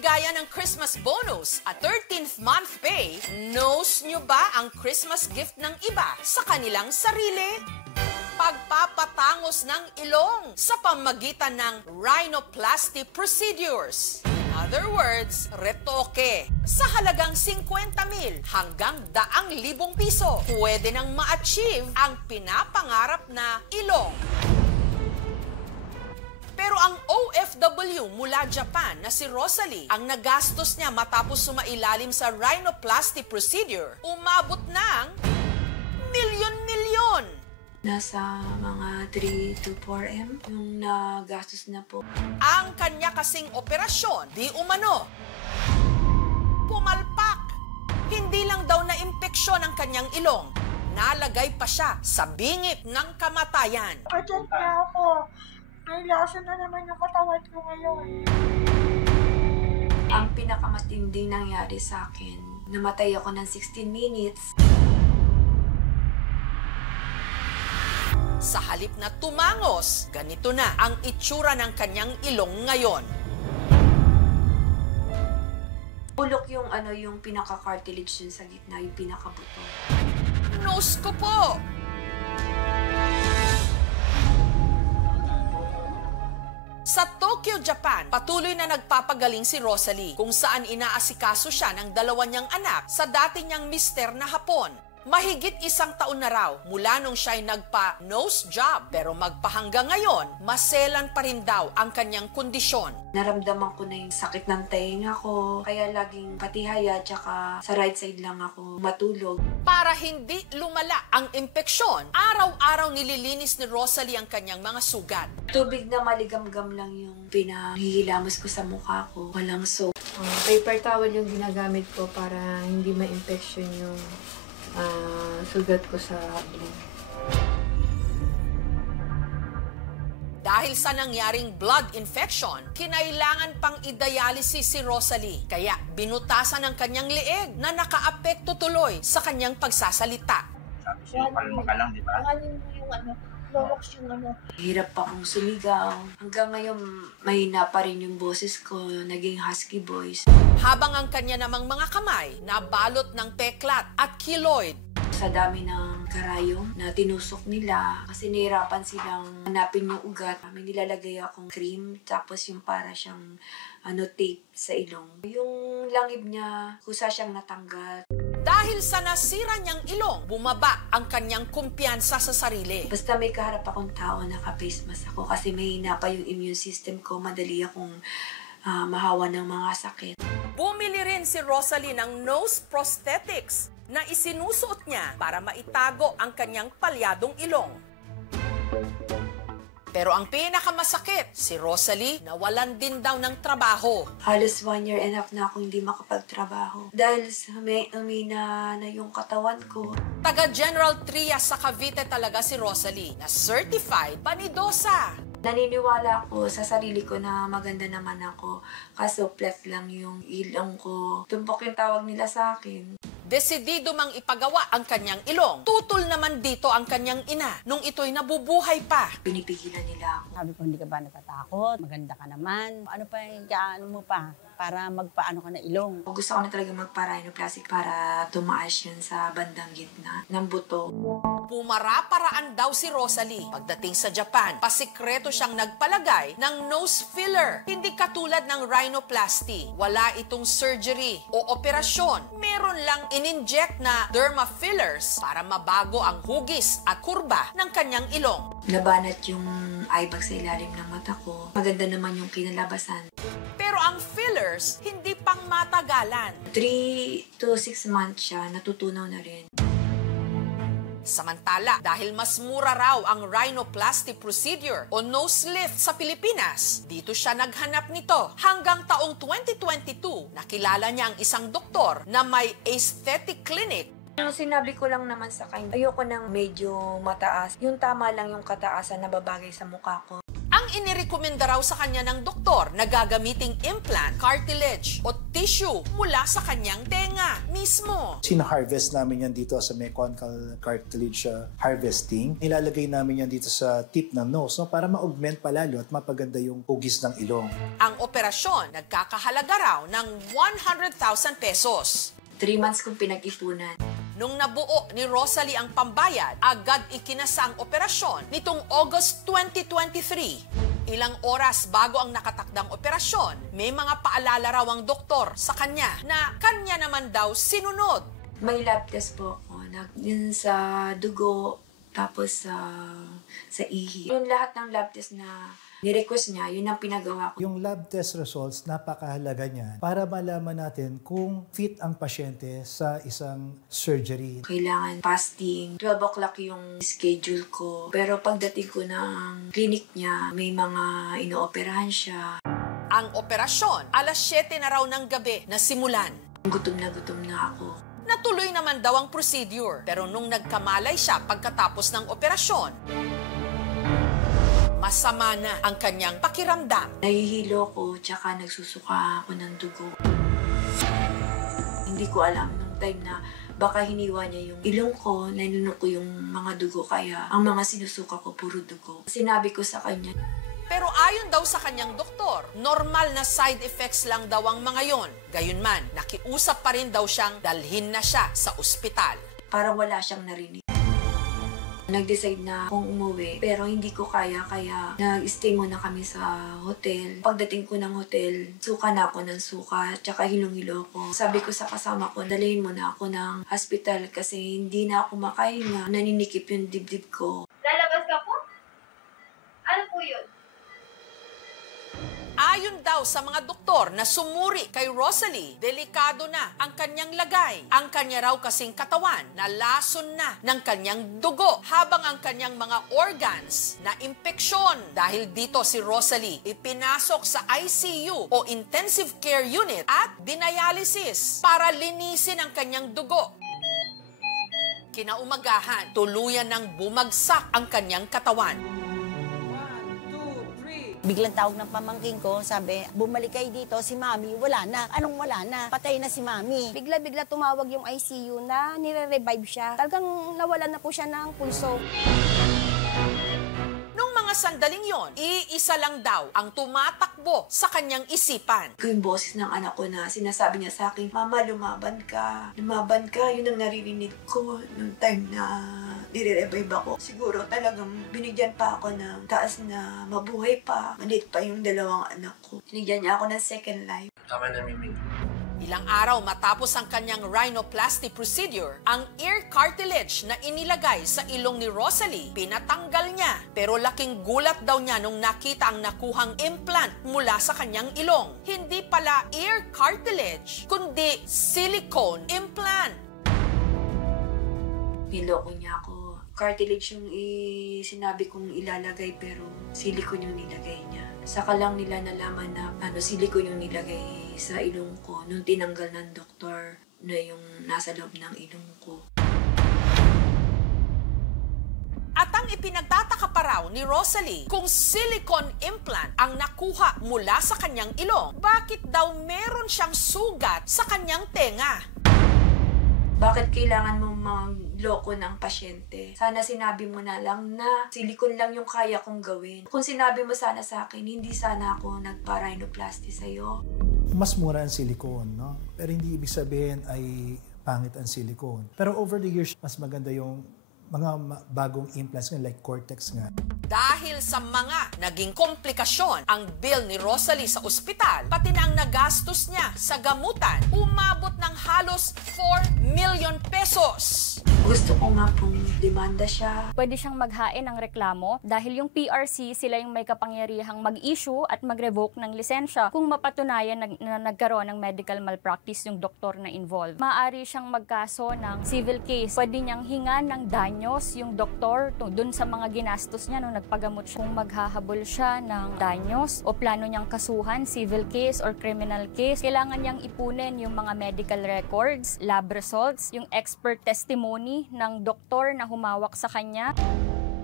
Bigayan ng Christmas bonus at 13th month pay, knows nyo ba ang Christmas gift ng iba sa kanilang sarili? Pagpapatangos ng ilong sa pamagitan ng rhinoplasty procedures. In other words, retoke. Sa halagang 50,000 hanggang 100,000 piso, pwede nang ma-achieve ang pinapangarap na ilong. Pero ang OFW mula Japan na si Rosalie, ang nagastos niya matapos sumailalim sa rhinoplasty procedure, umabot ng milyon-milyon. Nasa mga 3 to 4M yung nagastos na po. Ang kanya kasing operasyon, di umano, pumalpak. Hindi lang daw na impeksyon ang kanyang ilong, nalagay pa siya sa bingit ng kamatayan. Urgent na ako. May lasa na naman yung katawan ko ngayon. Ang pinakamatinding nangyari sa akin, namatay ako ng 16 minutes. Sa halip na tumangos, ganito na ang itsura ng kanyang ilong ngayon. Bulok yung yung pinaka-cartilage yun sa gitna, yung pinakabuto. Nose ko po! Sa Tokyo, Japan, patuloy na nagpapagaling si Rosalie kung saan inaasikaso siya ng 2 niyang anak sa dati niyang mister na Hapon. Mahigit 1 taon na raw mula nung siya'y nagpa-nose job pero magpahanggang ngayon, maselan pa rin daw ang kanyang kondisyon. Naramdaman ko na yung sakit ng tenga ko, kaya laging patihaya tsaka sa right side lang ako matulog. Para hindi lumala ang impeksyon, araw-araw nililinis ni Rosalie ang kanyang mga sugat. Tubig na maligam-gam lang yung pinahihilamos ko sa mukha ko, walang soap. Paper towel yung ginagamit ko para hindi ma-infection yung sugat ko sa ilong. Dahil sa nangyaring blood infection, kinailangan pang i-dialysis si Rosalie. Kaya binutasan ang kanyang leeg na nakaapekto tuloy sa kanyang pagsasalita. Sabi siya, kalma ka lang, di ba? Yung lorox yung Hirap pa akong sumigaw. Hanggang ngayon, mahina pa rin yung boses ko, naging husky voice. Habang ang kanya namang mga kamay nabalot ng peklat at keloid. Sa dami ng karayom na tinusok nila, kasi nahirapan silang hanapin yung ugat. May nilalagay akong cream, tapos yung para siyang tape sa ilong. Yung langib niya, kusa siyang natanggal. Dahil sa nasira niyang ilong, bumaba ang kanyang kumpiyansa sa sarili. Basta may kaharap akong tao, naka-face mask ako kasi mahina pa yung immune system ko, madali akong mahawa ng mga sakit. Bumili rin si Rosalie ng nose prosthetics na isinusuot niya para maitago ang kanyang palyadong ilong. Pero ang pinakamasakit, si Rosalie nawalan din daw ng trabaho. Halos 1 year and a half na ako hindi makapagtrabaho. Dahil sa umina na yung katawan ko. Taga General Trias sa Cavite talaga si Rosalie, na certified panidosa. Naniniwala ako sa sarili ko na maganda naman ako. Kaso flat lang yung ilong ko. Tumpok yung tawag nila sa akin. Desidido mang ipagawa ang kanyang ilong. Tutol naman dito ang kanyang ina nung ito'y nabubuhay pa. Pinipigilan nila ako. Sabi ko, hindi ka ba natatakot? Maganda ka naman. Ano pa yung kaano mo pa para magpaano ka na ilong? Gusto ko na talaga magpa-rhinoplasty para tumaas yun sa bandang gitna ng buto. Pumara-paraan daw si Rosalie. Pagdating sa Japan, pasikreto siyang nagpalagay ng nose filler. Hindi katulad ng rhinoplasty. Wala itong surgery o operasyon. Meron lang in-inject na derma fillers para mabago ang hugis at kurba ng kanyang ilong. Nabanat yung eyebag sa ilalim ng mata ko. Maganda naman yung kinalabasan. Pero ang fillers, hindi pang matagalan. 3 to 6 months siya, natutunaw na rin. Samantala, dahil mas mura raw ang rhinoplasty procedure o nose lift sa Pilipinas, dito siya naghanap nito. Hanggang taong 2022, nakilala niya ang isang doktor na may aesthetic clinic. Sinabi ko lang naman sa kanya, ayoko nang medyo mataas. Yung tama lang yung kataasan na babagay sa mukha ko. Ang inirekomenda raw sa kanya ng doktor na gagamiting implant, cartilage o tissue mula sa kanyang tenga mismo. Sina-harvest namin yan dito sa mechanical cartilage harvesting. Nilalagay namin yan dito sa tip ng nose, no, para ma-augment palalo at mapaganda yung hugis ng ilong. Ang operasyon nagkakahalaga raw ng 100,000 pesos. 3 months kong pinag-ipunan. Nung nabuo ni Rosalie ang pambayad, agad ikinasa ang operasyon nitong August 2023. Ilang oras bago ang nakatakdang operasyon, may mga paalala raw ang doktor sa kanya na kanya naman daw sinunod. May lab test po ako. Yun sa dugo, tapos sa ihi. Yung lahat ng lab test na ni-request niya, yun ang pinagawa ko. Yung lab test results, napakahalaga niyan para malaman natin kung fit ang pasyente sa isang surgery. Kailangan fasting. 12 o'clock yung schedule ko. Pero pagdating ko ng clinic niya, may mga inooperahan siya. Ang operasyon, alas 7 na raw ng gabi na simulan. Gutom na ako. Natuloy naman daw ang procedure, pero nung nagkamalay siya pagkatapos ng operasyon, masama na ang kanyang pakiramdam. Nahihilo ko, tsaka nagsusuka ako ng dugo. Hindi ko alam nung time na baka hiniwa niya yung ilong ko, nanunog ko yung mga dugo, kaya ang mga sinusuka ko puro dugo. Sinabi ko sa kanya. Pero ayon daw sa kanyang doktor, normal na side effects lang daw ang mga yon. Gayunman, nakiusap pa rin daw siyang dalhin na siya sa ospital. Parang wala siyang narinig. Nag-decide na akong umuwi, pero hindi ko kaya nag-stay muna kami sa hotel. Pagdating ko ng hotel, suka na ako ng suka, tsaka hilong-hilo ko. Sabi ko sa kasama ko, dalhin mo na ako ng hospital kasi hindi na ako makahinga. Naninikip yung dibdib ko. Lalabas ka po? Ano po yun? Ayon daw sa mga doktor na sumuri kay Rosalie, delikado na ang kanyang lagay. Ang kanya raw kasing katawan na lason na ng kanyang dugo, habang ang kanyang mga organs na impeksyon. Dahil dito si Rosalie ipinasok sa ICU o Intensive Care Unit at dinialysis para linisin ang kanyang dugo. Kinaumagahan, tuluyan ng bumagsak ang kanyang katawan. Biglang tawag ng pamangking ko, sabi, bumalik kayo dito, si Mami, wala na. Anong wala na? Patay na si Mami. Bigla-bigla tumawag yung ICU na nire-revive siya. Talagang nawalan na po siya ng pulso. Nung mga sandaling yon, iisa lang daw ang tumatakbo sa kanyang isipan. Yung boses ng anak ko na sinasabi niya sa akin, Mama, lumaban ka. Lumaban ka. Yun ang naririnig ko nung time na nire-revive ako. Siguro talagang binigyan pa ako ng taas na mabuhay pa. Maliit pa yung dalawang anak ko. Binigyan niya ako ng second life. Tama na, Miming. Ilang araw matapos ang kanyang rhinoplasty procedure, ang ear cartilage na inilagay sa ilong ni Rosalie, pinatanggal niya. Pero laking gulat daw niya nung nakita ang nakuhang implant mula sa kanyang ilong. Hindi pala ear cartilage, kundi silicone implant. Niloko niya ako. Cartilage yung sinabi kong ilalagay, pero silicone yung nilagay niya. Saka lang nila nalaman na silicone yung nilagay sa ilong ko nung tinanggal ng doktor na yung nasa loob ng ilong ko. At ang ipinagtataka pa raw ni Rosalie, kung silicone implant ang nakuha mula sa kanyang ilong, bakit daw meron siyang sugat sa kanyang tenga? Bakit kailangan mo magloko ng pasyente? Sana sinabi mo na lang na silicone lang yung kaya kong gawin. Kung sinabi mo sana sa akin, hindi sana ako nagpa-rhinoplasty sa'yo. Mas mura ang silicone, no? Pero hindi ibig sabihin ay pangit ang silicone. Pero over the years, mas maganda yung mga bagong implants nga like Cortex nga. Dahil sa mga naging komplikasyon ang bill ni Rosalie sa ospital, pati na ang nagastos niya sa gamutan, umabot ng halos 4 million pesos. Gusto ko nga pong demanda siya. Pwede siyang maghain ng reklamo dahil yung PRC, sila yung may kapangyarihang mag-issue at mag-revoke ng lisensya kung mapatunayan na nagkaroon ng medical malpractice yung doktor na involved. Maaari siyang magkaso ng civil case. Pwede niyang hingan ng danyos yung doktor dun sa mga ginastos niya nung nagpagamot siya. Kung maghahabol siya ng danyos o plano niyang kasuhan, civil case or criminal case, kailangan niyang ipunin yung mga medical records, lab results, yung expert testimony ng doktor na humawak sa kanya.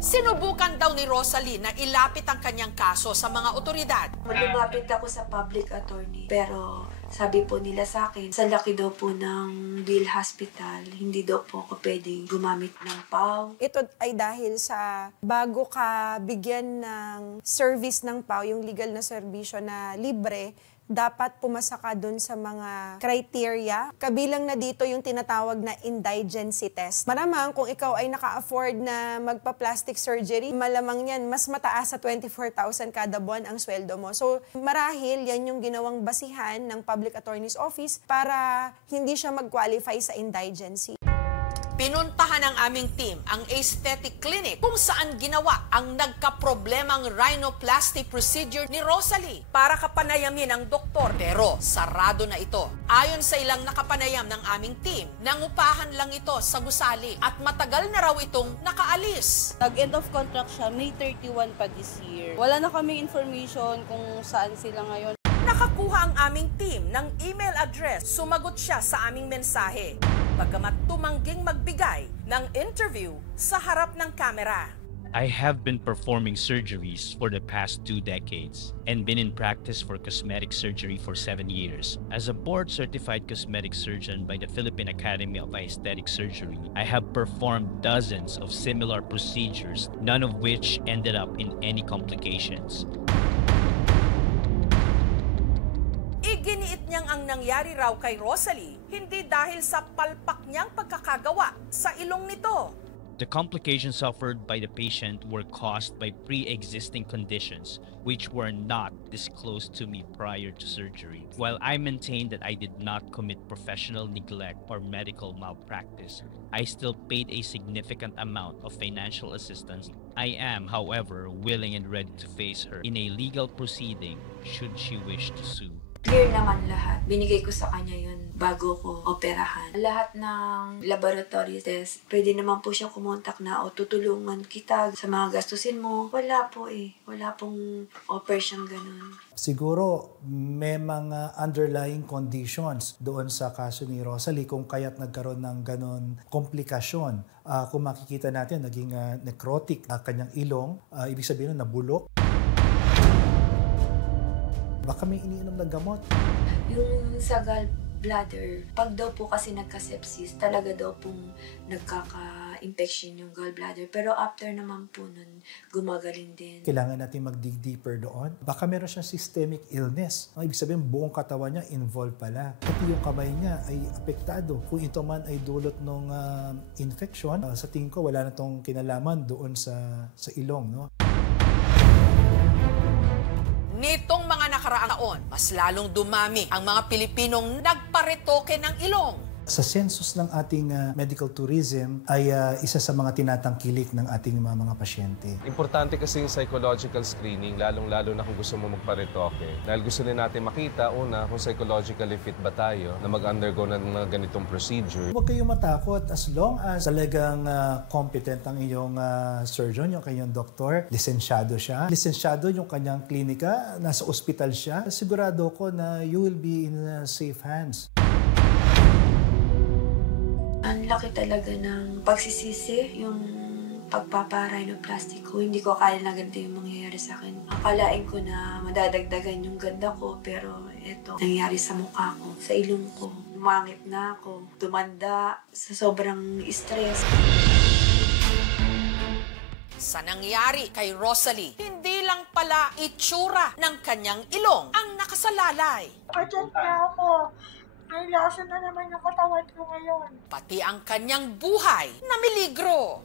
Sinubukan daw ni Rosalie na ilapit ang kanyang kaso sa mga otoridad. Lumapit ako sa public attorney, pero sabi po nila sa akin, sa laki daw po ng Bill Hospital, hindi daw po ako pwedeng gumamit ng PAW. Ito ay dahil sa bago ka bigyan ng service ng PAW, yung legal na serbisyo na libre, dapat pumasa ka dun sa mga criteria. Kabilang na dito yung tinatawag na indigency test. Malamang kung ikaw ay naka-afford na magpa-plastic surgery, malamang yan, mas mataas sa 24,000 kada buwan ang sweldo mo. So marahil yan yung ginawang basihan ng Public Attorney's Office para hindi siya mag-qualify sa indigency. Pinuntahan ng aming team ang aesthetic clinic kung saan ginawa ang nagkaproblemang rhinoplasty procedure ni Rosalie para kapanayamin ang doktor. Pero sarado na ito. Ayon sa ilang nakapanayam ng aming team, nangupahan lang ito sa gusali at matagal na raw itong nakaalis. Nag-end of contract siya, May 31 pa this year. Wala na kaming information kung saan sila ngayon. Nakakuha ang aming team ng email address. Sumagot siya sa aming mensahe. Bagamat tumangging magbigay ng interview sa harap ng kamera. I have been performing surgeries for the past 2 decades and been in practice for cosmetic surgery for 7 years. As a board-certified cosmetic surgeon by the Philippine Academy of Aesthetic Surgery, I have performed dozens of similar procedures, none of which ended up in any complications. Iginiit niyang ang nangyari raw kay Rosalie hindi dahil sa palpak niyang pagkakagawa sa ilong nito. The complications suffered by the patient were caused by pre-existing conditions which were not disclosed to me prior to surgery. While I maintain that I did not commit professional neglect or medical malpractice, I still paid a significant amount of financial assistance. I am, however, willing and ready to face her in a legal proceeding should she wish to sue. Clear naman lahat. Binigay ko sa kanya yun bago ko operahan. Lahat ng laboratory test, pwede naman po siya kumontak na o tutulungan kita sa mga gastusin mo. Wala po eh. Wala pong offer siyang ganun. Siguro may mga underlying conditions doon sa kaso ni Rosalie kung kaya't nagkaroon ng ganon komplikasyon. Kung makikita natin, naging necrotic kanyang ilong, ibig sabihin nun nabulok. Baka may iniinom na gamot. Yung sa gallbladder, pag daw po kasi nagka-sepsis, talaga daw pong nagkaka-infection yung gallbladder. Pero after naman po nun, gumagaling din. Kailangan natin mag-dig deeper doon. Baka meron siyang systemic illness. Ibig sabihin, buong katawan niya involved pala. Pati yung kamay niya ay apektado. Kung ito man ay dulot ng infection, sa tingin ko wala na tong kinalaman doon sa ilong. No? Nitong mga nakaraang taon, mas lalong dumami ang mga Pilipinong nagparetoke ng ilong. Sa census ng ating medical tourism ay isa sa mga tinatangkilik ng ating mga pasyente. Importante kasi yung psychological screening, lalong-lalo na kung gusto mo magparetoke. Dahil gusto din natin makita, una, kung psychologically fit ba tayo na mag-undergo ng ganitong procedure. Huwag kayong matakot as long as talagang competent ang iyong surgeon, yung kanyang doktor, lisensyado siya. Lisensyado yung kanyang klinika, nasa ospital siya. Sigurado ko na you will be in safe hands. Ang laki talaga ng pagsisisi, yung pagpapa-rhinoplasty ko. Hindi ko akala na ganito yung mangyayari sa akin. Akalain ko na madadagdagan yung ganda ko, pero ito, nangyari sa mukha ko, sa ilong ko. Umangit na ako, tumanda sa sobrang stress. Sa nangyari kay Rosalie, hindi lang pala itsura ng kanyang ilong ang nakasalalay. Urgent na ako. May lasa na naman yung katawan ko ngayon. Pati ang kanyang buhay na miligro.